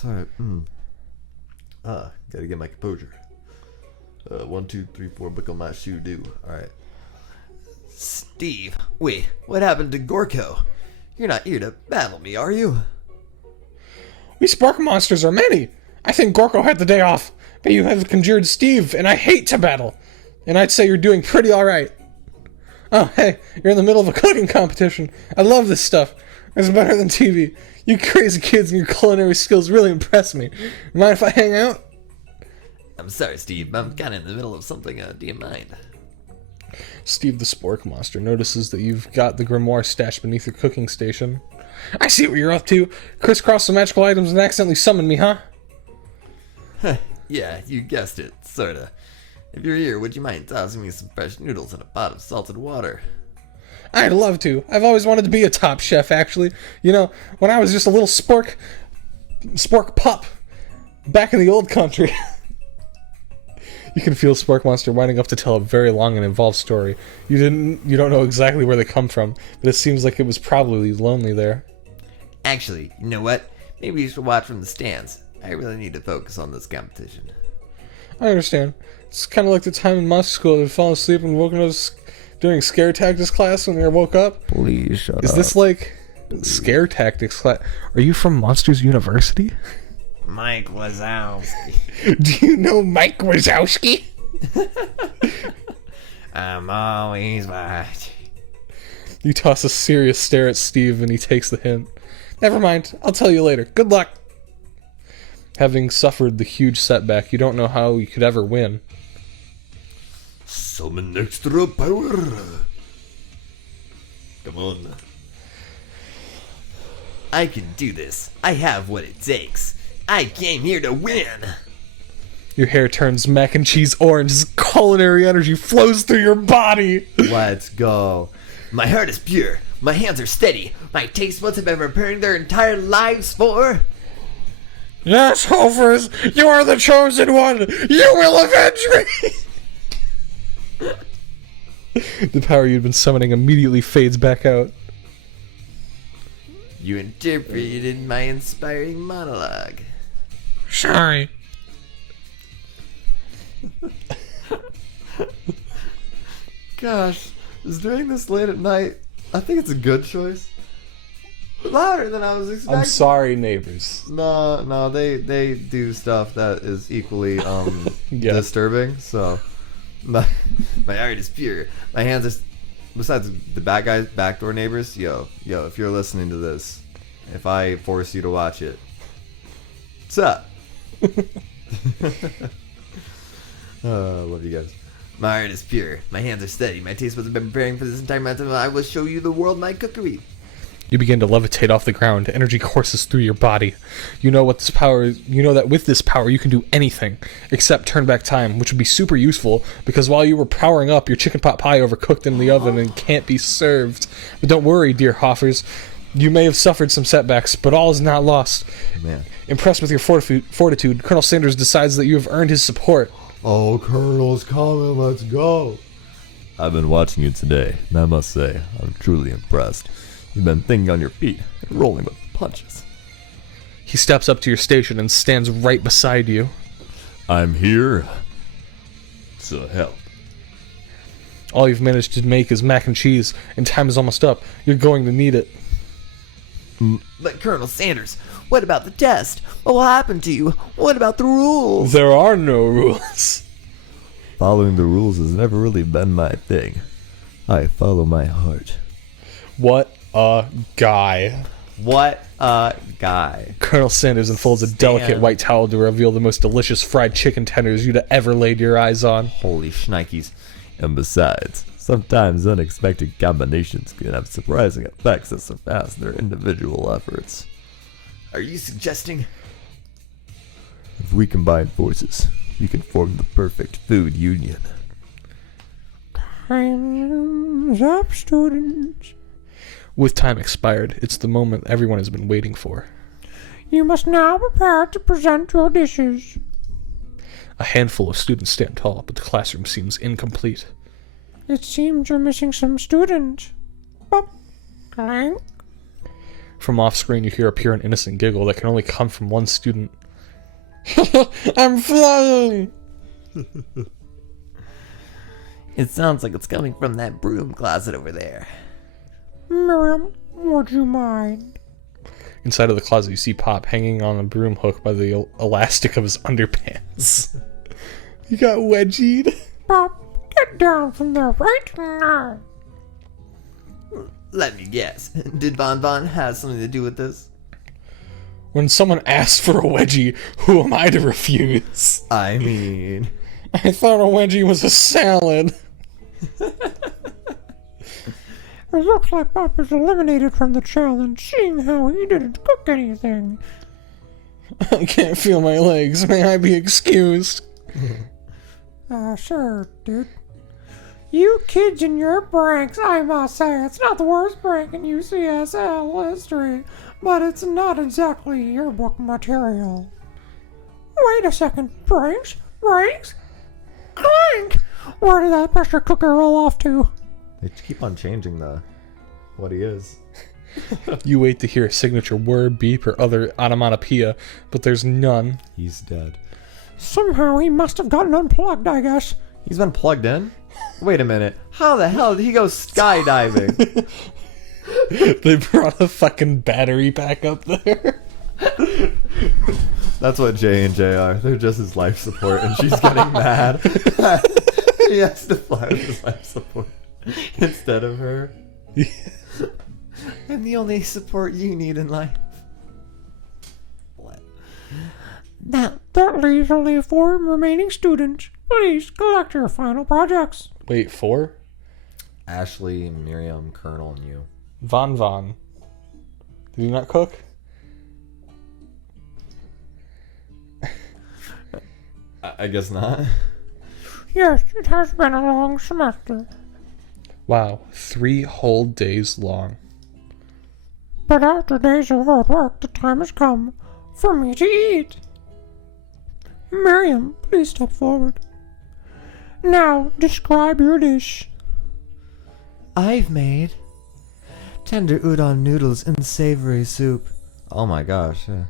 sorry. Gotta get my composure. 1, 2, 3, 4, buckle my shoe, do. Alright. Steve, wait, what happened to Gorko? You're not here to battle me, are you? We spark monsters are many. I think Gorko had the day off, but you have conjured Steve, and I hate to battle. And I'd say you're doing pretty alright. Oh, hey, you're in the middle of a cooking competition. I love this stuff. It's better than TV. You crazy kids and your culinary skills really impress me. Mind if I hang out? I'm sorry, Steve, I'm kinda in the middle of something, do you mind? Steve the Spork Monster notices that you've got the grimoire stashed beneath your cooking station. I see what you're up to. Crisscross some magical items and accidentally summon me, huh? Yeah, you guessed it, sorta. If you're here, would you mind tossing me some fresh noodles in a pot of salted water? I'd love to. I've always wanted to be a top chef, actually. You know, when I was just a little spork pup back in the old country. You can feel Spork Monster winding up to tell a very long and involved story. You don't know exactly where they come from, but it seems like it was probably lonely there. Actually, you know what? Maybe you should watch from the stands. I really need to focus on this competition. I understand. It's kind of like the time in my school I'd fallen asleep and woken up during scare tactics class when I woke up. Please shut up. Is this like scare tactics class? Are you from Monsters University? Mike Wazowski. Do you know Mike Wazowski? I'm always right. You toss a serious stare at Steve and he takes the hint. Never mind, I'll tell you later. Good luck. Having suffered the huge setback, you don't know how you could ever win. Summon extra power. Come on. I can do this. I have what it takes. I came here to win. Your hair turns mac and cheese orange as culinary energy flows through your body. Let's go. My heart is pure. My hands are steady. My taste buds have been preparing their entire lives for... Yes, Hofers, you are the chosen one. You will avenge me. The power you'd been summoning immediately fades back out. You interpreted my inspiring monologue. Sorry. Gosh, is doing this late at night, I think it's a good choice. Louder than I was expecting. I'm sorry, neighbors. No, they do stuff that is equally Yeah. disturbing. So my heart is pure. My hands are. Besides the bad guys, backdoor neighbors. Yo, if you're listening to this, if I force you to watch it, what's up? Love you guys. My heart is pure. My hands are steady. My taste buds have been preparing for this entire amount of time. I will show you the world my cookery. You begin to levitate off the ground. Energy courses through your body. You know that with this power you can do anything except turn back time, which would be super useful because while you were powering up, your chicken pot pie overcooked in the oven and can't be served. But don't worry, dear Hoffers. You may have suffered some setbacks, but all is not lost. Man. Impressed with your fortitude, Colonel Sanders decides that you have earned his support. Oh, Colonel's coming. Let's go. I've been watching you today, and I must say, I'm truly impressed. You've been thinking on your feet and rolling with punches. He steps up to your station and stands right beside you. I'm here to help. All you've managed to make is mac and cheese, and time is almost up. You're going to need it. But Colonel Sanders, what about the test? What will happen to you? What about the rules? There are no rules. Following the rules has never really been my thing. I follow my heart. What a guy. What a guy. Colonel Sanders unfolds a delicate Stan. white towel to reveal the most delicious fried chicken tenders you'd ever laid your eyes on. Holy shnikes. And besides, sometimes unexpected combinations can have surprising effects that surpass their individual efforts. Are you suggesting? If we combine forces, we can form the perfect food union. Time's up, students. With time expired, it's the moment everyone has been waiting for. You must now prepare to present your dishes. A handful of students stand tall, but the classroom seems incomplete. It seems you're missing some students. Bop, clank. From off screen, you hear a pure and innocent giggle that can only come from one student. I'm flying! It sounds like it's coming from that broom closet over there. Miriam, would you mind? Inside of the closet, you see Pop hanging on a broom hook by the elastic of his underpants. He got wedgied. Pop, get down from there right now. Let me guess. Did Von Von have something to do with this? When someone asks for a wedgie, who am I to refuse? I mean... I thought a wedgie was a salad. It looks like Pop is eliminated from the challenge, seeing how he didn't cook anything. I can't feel my legs. May I be excused? Sure, dude. You kids and your pranks, I must say, it's not the worst prank in UCSL history, but it's not exactly yearbook material. Wait a second, pranks? Pranks? Clank! Where did that pressure cooker roll off to? They keep on changing what he is. You wait to hear a signature word, beep, or other onomatopoeia, but there's none. He's dead. Somehow he must have gotten unplugged, I guess. He's been plugged in? Wait a minute. How the hell did he go skydiving? They brought a fucking battery back up there. That's what J and J are. They're just his life support, and she's getting mad. He has to fly with his life support instead of her. I'm the only support you need in life. What? Now, that leaves only 4 remaining students. Please collect your final projects. Wait, 4? Ashley, Miriam, Colonel, and you. Von Von. Did he not cook? I guess not. Yes, it has been a long semester. Wow, 3 whole days long. But after days of hard work, the time has come for me to eat. Miriam, please step forward. Now, describe your dish. I've made tender udon noodles in savory soup. Oh my gosh. Yeah.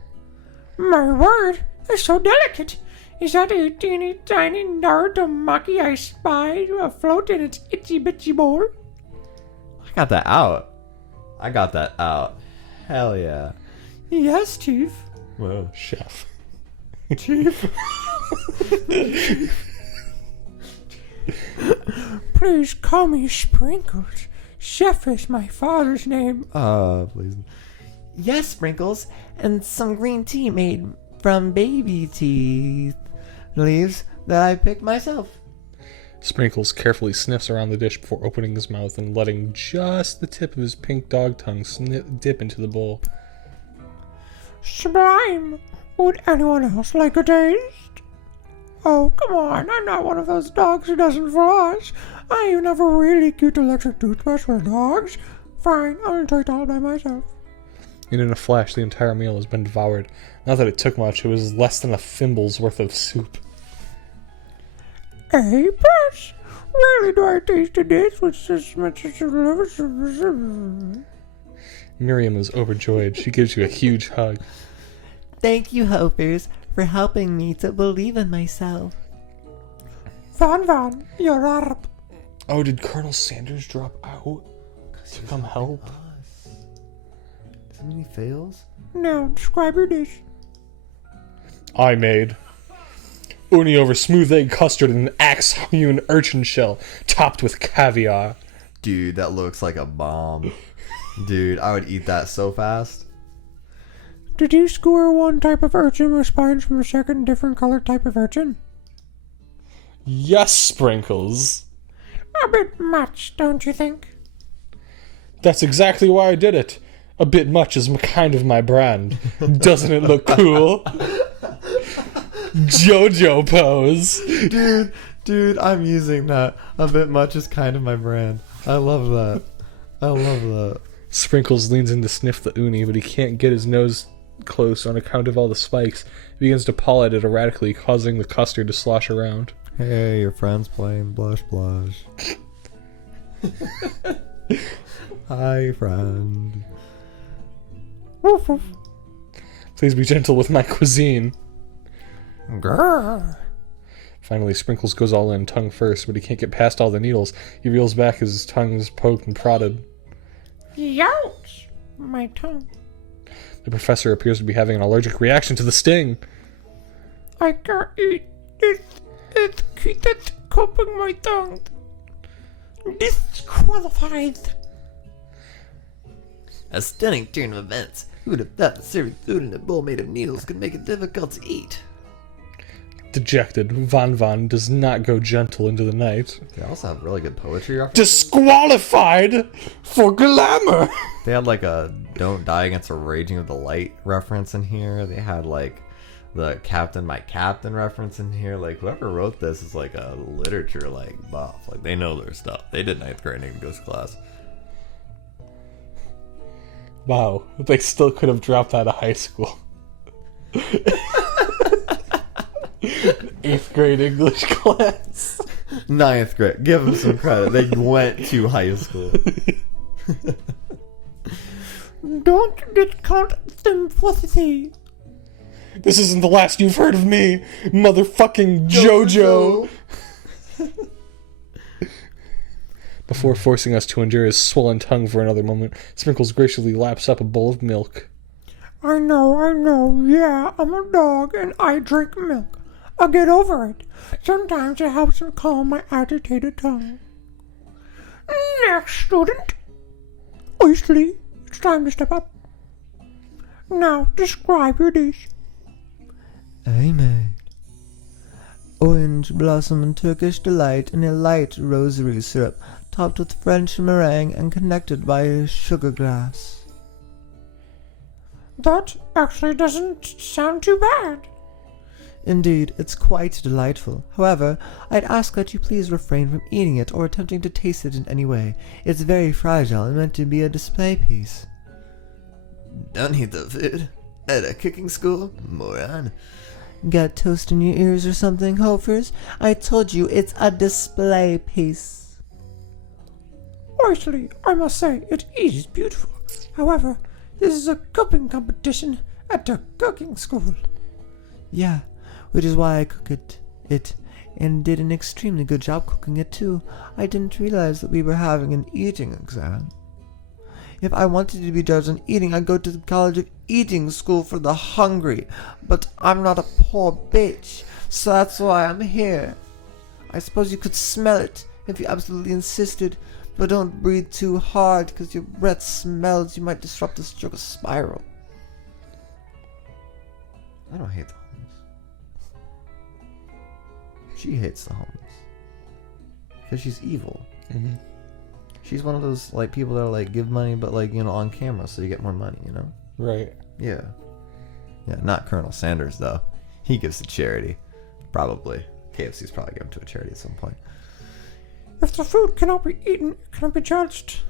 My word, it's so delicate. Is that a teeny tiny narutomaki I spied afloat in its itsy bitsy bowl? I got that out. Hell yeah. Yes, Chief. Whoa. Chef. Chief. Please call me Sprinkles. Chef is my father's name. Please. Yes, Sprinkles, and some green tea made from baby teeth leaves that I picked myself. Sprinkles carefully sniffs around the dish before opening his mouth and letting just the tip of his pink dog tongue dip into the bowl. Sublime. Would anyone else like a taste? Oh, come on. I'm not one of those dogs who doesn't floss. I have never really cute electric toothbrush for dogs. Fine, I'll take it all by myself. And in a flash, the entire meal has been devoured. Not that it took much, it was less than a thimble's worth of soup. A plus. Rarely do I taste a dish with such much. Miriam is overjoyed. She gives you a huge hug. Thank you, Hopers, for helping me to believe in myself. Von Von, you're up. Oh, did Colonel Sanders drop out to come help? So many fails? Now, describe your dish. I made uni over smooth egg custard and an axe-hewn urchin shell topped with caviar. Dude, that looks like a bomb. Dude, I would eat that so fast. Did you score one type of urchin with spines from a second different colored type of urchin? Yes, Sprinkles. A bit much, don't you think? That's exactly why I did it. A bit much is kind of my brand. Doesn't it look cool? JoJo pose. Dude, I'm using that. A bit much is kind of my brand. I love that. Sprinkles leans in to sniff the uni, but he can't get his nose close on account of all the spikes. He begins to paw at it erratically, causing the custard to slosh around. Hey, your friend's playing Blush Blush. Hi, friend. Woof woof. Please be gentle with my cuisine. Grrr. Finally, Sprinkles goes all in, tongue first, but he can't get past all the needles. He reels back as his tongue is poked and prodded. Youch! My tongue. The professor appears to be having an allergic reaction to the sting. I can't eat. It's coping my tongue. Disqualified. A stunning turn of events. Who would have thought that serving food in a bowl made of needles could make it difficult to eat? Dejected, Van does not go gentle into the night. They also have really good poetry references. Disqualified for glamour! They had like a "Don't Die Against a Raging of the Light" reference in here. They had like the "Captain, My Captain" reference in here. Like whoever wrote this is like a literature like buff. Like they know their stuff. They did ninth grade English class. Wow, they still could have dropped out of high school. 8th grade English class. Ninth grade. Give them some credit. They went to high school. Don't discount sympathy. This isn't the last you've heard of me, motherfucking JoJo. Before forcing us to endure his swollen tongue for another moment, Sprinkles graciously laps up a bowl of milk. I know, yeah, I'm a dog and I drink milk. I'll get over it. Sometimes it helps me calm my agitated tongue. Next student. Oisley, it's time to step up. Now, describe your dish. I made orange blossom and Turkish delight in a light rosary syrup, topped with French meringue and connected by a sugar glass. That actually doesn't sound too bad. Indeed, it's quite delightful. However, I'd ask that you please refrain from eating it or attempting to taste it in any way. It's very fragile and meant to be a display piece. Don't eat the food? At a cooking school? Moron. Got toast in your ears or something, Hofers? I told you it's a display piece. Oisley, I must say, it is beautiful. However, this is a cooking competition at a cooking school. Yeah, which is why I cook it, and did an extremely good job cooking it too. I didn't realize that we were having an eating exam. If I wanted to be judged on eating, I'd go to the College of Eating School for the Hungry. But I'm not a poor bitch, so that's why I'm here. I suppose you could smell it if you absolutely insisted, but don't breathe too hard, because your breath smells. You might disrupt the sugar spiral. I don't hate the homeless. She hates the homeless. Because she's evil. Mm-hmm. She's one of those like people that are like give money, but like on camera, so you get more money. Right. Yeah. Not Colonel Sanders though. He gives to charity, probably. KFC's probably given to a charity at some point. If the food cannot be eaten, it cannot be judged.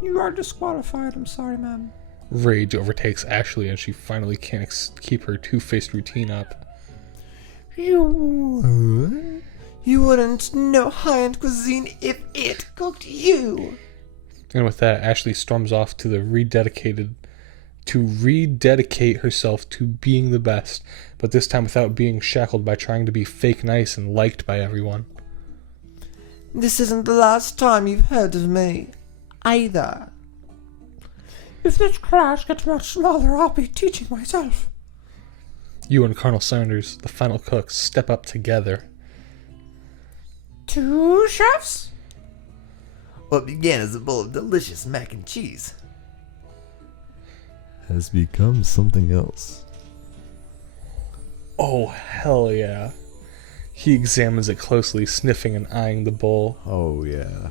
You are disqualified. I'm sorry, ma'am. Rage overtakes Ashley, and she finally can't keep her two-faced routine up. You wouldn't know high-end cuisine if it cooked you. And with that, Ashley storms off to rededicate herself to being the best, but this time without being shackled by trying to be fake nice and liked by everyone. This isn't the last time you've heard of me, either. If this class gets much smaller, I'll be teaching myself. You and Colonel Sanders, the final cook, step up together. 2 chefs? What began as a bowl of delicious mac and cheese has become something else. Oh, hell yeah. He examines it closely, sniffing and eyeing the bowl. Oh, yeah.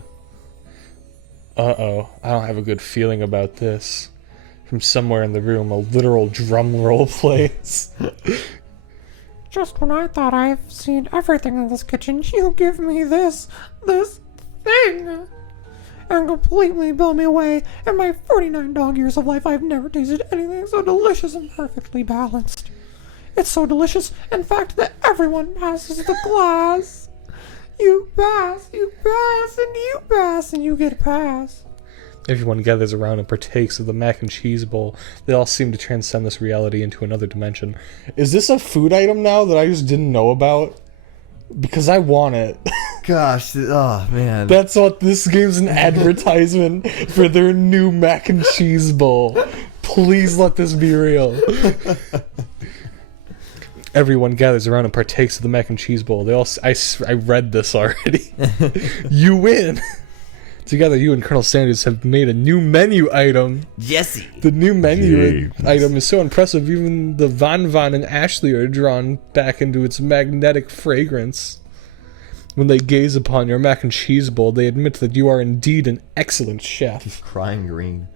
Uh-oh, I don't have a good feeling about this. From somewhere in the room, a literal drum roll plays. Just when I thought I've seen everything in this kitchen, you give me this thing, and completely blow me away. In my 49 dog years of life, I've never tasted anything so delicious and perfectly balanced. It's so delicious, in fact, that everyone passes the glass. You pass, and you pass, and you get a pass. Everyone gathers around and partakes of the mac and cheese bowl. They all seem to transcend this reality into another dimension. Is this a food item now that I just didn't know about? Because I want it. Gosh, oh man. That's what this game's an advertisement for their new mac and cheese bowl. Please let this be real. Everyone gathers around and partakes of the mac and cheese bowl. I read this already. You win. Together, you and Colonel Sanders have made a new menu item. Jesse. The new menu James. item is so impressive, even the Von and Ashley are drawn back into its magnetic fragrance. When they gaze upon your mac and cheese bowl, they admit that you are indeed an excellent chef. Crying green.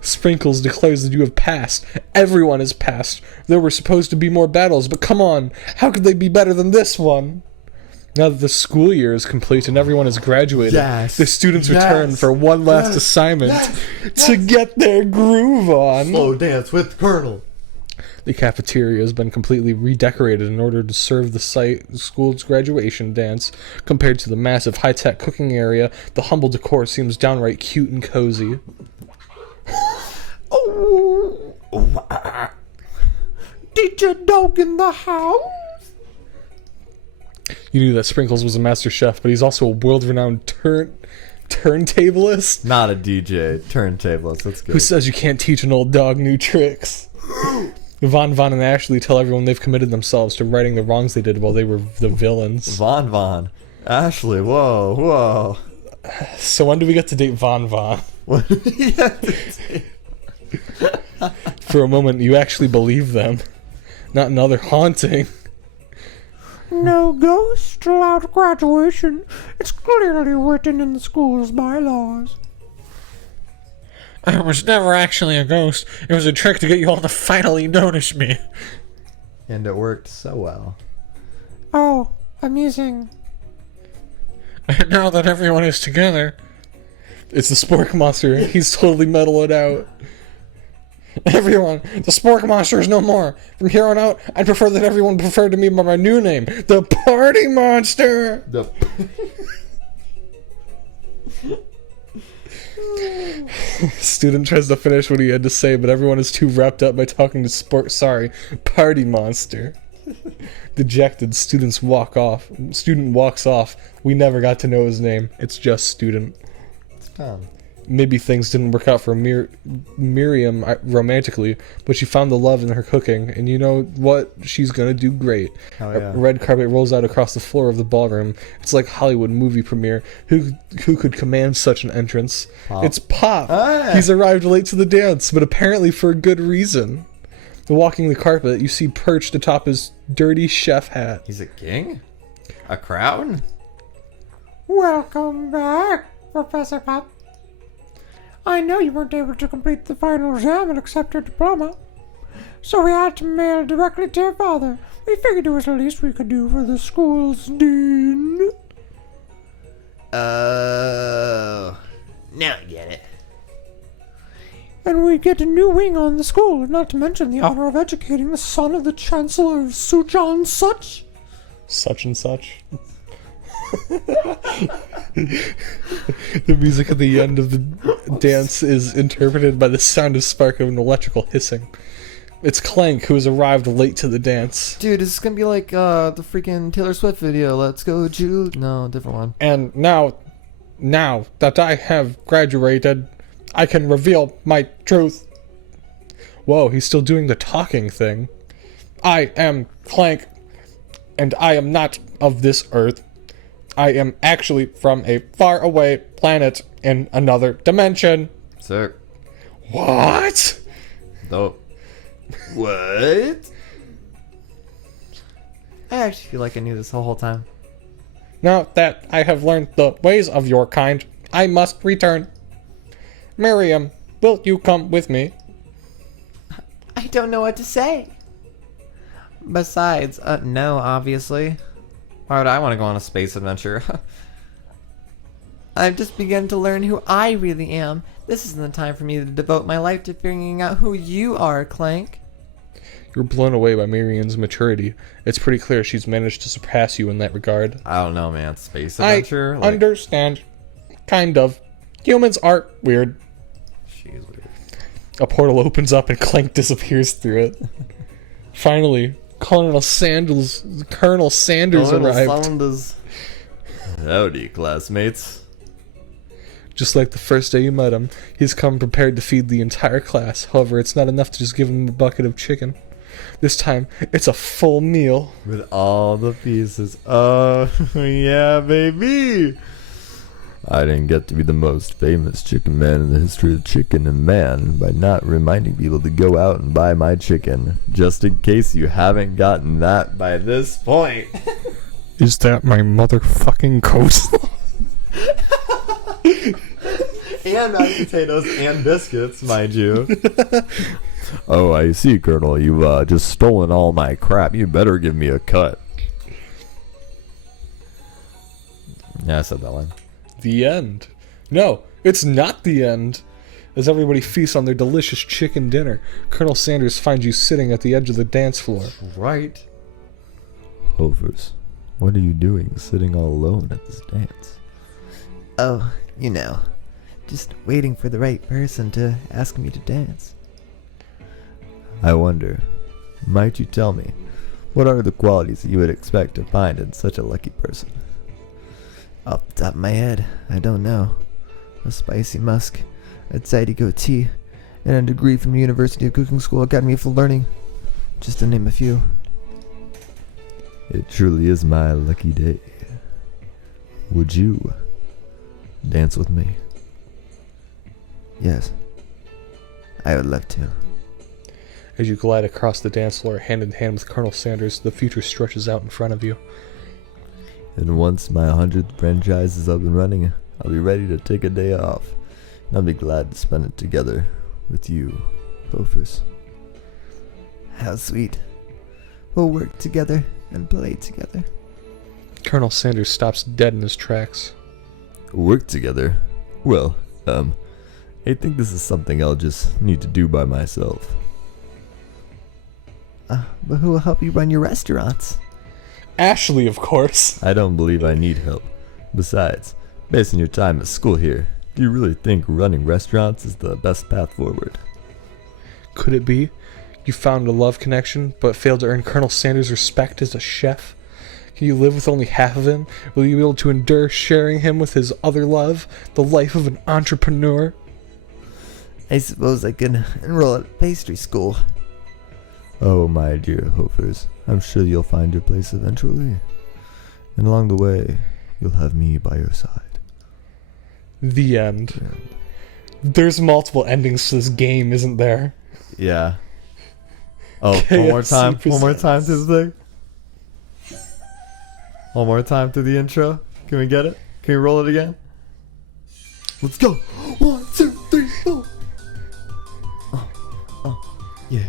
Sprinkles declares that you have passed. Everyone has passed. There were supposed to be more battles, but come on, how could they be better than this one? Now that the school year is complete and everyone has graduated, Yes. the students Yes. return for one last assignment to get their groove on. Slow dance with Colonel. The cafeteria has been completely redecorated in order to serve the school's graduation dance. Compared to the massive high-tech cooking area, the humble decor seems downright cute and cozy. Teacher Dog in the house. You knew that Sprinkles was a master chef, but he's also a world-renowned turntablist Not a DJ. Turntablist. That's who good. says you can't teach an old dog new tricks. Von and Ashley tell everyone they've committed themselves to righting the wrongs they did while they were the villains. Von. Ashley, whoa. So when do we get to date Von? What? Yeah. For a moment, you actually believe them. Not another haunting. No ghosts till after graduation. It's clearly written in the school's bylaws. I was never actually a ghost. It was a trick to get you all to finally notice me. And it worked so well. Oh, amusing. And now that everyone is together, It's the Spork Monster. He's totally mellowed out. everyone, the Spork Monster is no more. From here on out, I prefer that everyone refer to me by my new name, the Party Monster. The Student tries to finish what he had to say, but everyone is too wrapped up by talking to Party Monster. Dejected, student walks off. We never got to know his name. It's just Student. Maybe things didn't work out for Miriam romantically, but she found the love in her cooking, and you know what? She's gonna do great. Hell yeah. A red carpet rolls out across the floor of the ballroom. It's like Hollywood movie premiere. Who could command such an entrance? Pop. It's Pop. Ah. He's arrived late to the dance, but apparently for a good reason. Walking the carpet, you see perched atop his dirty chef hat. He's a king? A crown? Welcome back, Professor Pop. I know you weren't able to complete the final exam and accept your diploma, so we had to mail it directly to your father. We figured it was the least we could do for the school's dean. Oh. Now I get it. And we get a new wing on the school, not to mention the honor of educating the son of the Chancellor of Suchan Such. Such and such. The music at the end of the dance is interpreted by the sound of spark of an electrical hissing. It's Clank, who has arrived late to the dance. Dude, this is gonna be like the freaking Taylor Swift video. Let's go, Jude. No, different one. And now that I have graduated, I can reveal my truth. Whoa, he's still doing the talking thing. I am Clank, and I am not of this earth. I am actually from a faraway planet in another dimension. Sick. What? Dope. What? I actually feel like I knew this the whole time. Now that I have learned the ways of your kind, I must return. Miriam, will you come with me? I don't know what to say. Besides, no, obviously. Why would I want to go on a space adventure? I've just begun to learn who I really am. This isn't the time for me to devote my life to figuring out who you are, Clank. You're blown away by Miriam's maturity. It's pretty clear she's managed to surpass you in that regard. I don't know, man. Space I adventure? understand. Kind of. Humans aren't weird. She is weird. A portal opens up and Clank disappears through it. Finally, Colonel Sanders arrived. Howdy, classmates. Just like the first day you met him, he's come prepared to feed the entire class. However, it's not enough to just give him a bucket of chicken. This time, it's a full meal. With all the pieces. Oh, yeah, baby. I didn't get to be the most famous chicken man in the history of chicken and man by not reminding people to go out and buy my chicken. Just in case you haven't gotten that by this point. Is that my motherfucking coleslaw? And mashed potatoes and biscuits, mind you. Oh, I see, Colonel. You've just stolen all my crap. You better give me a cut. Yeah, I said that line. The end. No, it's not the end. As everybody feasts on their delicious chicken dinner, Colonel Sanders finds you sitting at the edge of the dance floor. Right. Hovers, what are you doing sitting all alone at this dance? Oh, you know, just waiting for the right person to ask me to dance. I wonder, might you tell me, what are the qualities that you would expect to find in such a lucky person? Off the top of my head, I don't know. A spicy musk, a tidy goatee, and a degree from the University of Cooking School Academy for Learning. Just to name a few. It truly is my lucky day. Would you dance with me? Yes, I would love to. As you glide across the dance floor, hand in hand with Colonel Sanders, the future stretches out in front of you. And once my 100th franchise is up and running, I'll be ready to take a day off. And I'll be glad to spend it together with you, Hovers. How sweet. We'll work together and play together. Colonel Sanders stops dead in his tracks. Work together? Well, I think this is something I'll just need to do by myself. But who will help you run your restaurants? Ashley, of course. I don't believe I need help. Besides, based on your time at school here, do you really think running restaurants is the best path forward? Could it be? You found a love connection, but failed to earn Colonel Sanders' respect as a chef? Can you live with only half of him? Will you be able to endure sharing him with his other love, the life of an entrepreneur? I suppose I could enroll at pastry school. Oh, my dear Hovers, I'm sure you'll find your place eventually. And along the way, you'll have me by your side. The end. There's multiple endings to this game, isn't there? Yeah. Oh, one more time. One more time to the thing. One more time to the intro. Can we get it? Can we roll it again? Let's go. 1, 2, 3, 4. Yeah.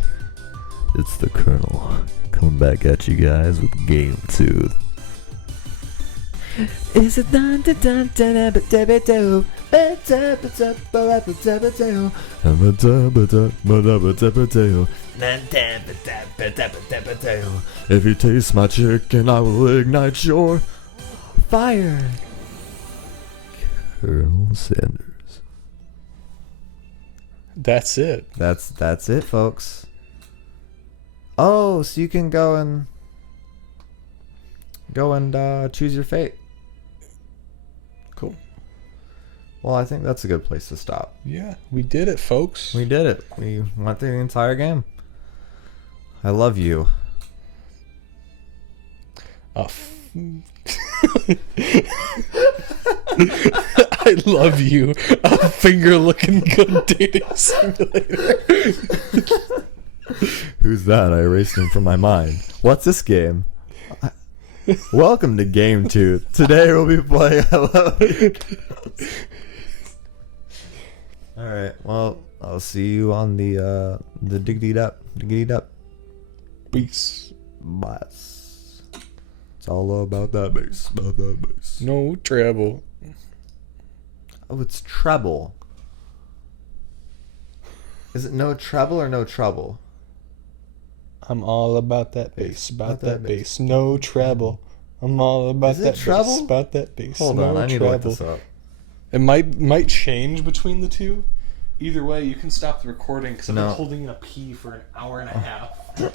It's the Colonel coming back at you guys with game 2. Is it dun dun dun dun dun dun dun If you taste my chicken, I will ignite your fire? Colonel Sanders. That's it. That's it, folks. Oh, so you can go and choose your fate. Cool. Well, I think that's a good place to stop. Yeah, we did it, folks. We did it. We went through the entire game. I love you. I love you. A finger-looking good dating simulator. Who's that? I erased him from my mind. What's this game? Welcome to game 2. Today we'll be playing I Love You. Alright, well, I'll see you on the diggity up. Peace. Bass. It's all about that bass. About that bass. No trouble. Oh, it's treble. Is it no treble or no trouble? I'm all about that bass, about that bass, no treble. I'm all about Is it that treble? bass, about that bass, Hold no on, I need to treble. look this up. It might change between the two. Either way, you can stop the recording because I've No. been holding in a pee for an hour and a half.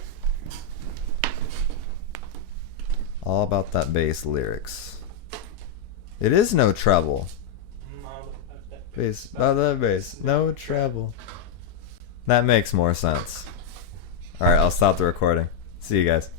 All about that bass lyrics. It is no trouble. Bass, by the bass, no trouble. That makes more sense. Alright, I'll stop the recording. See you guys.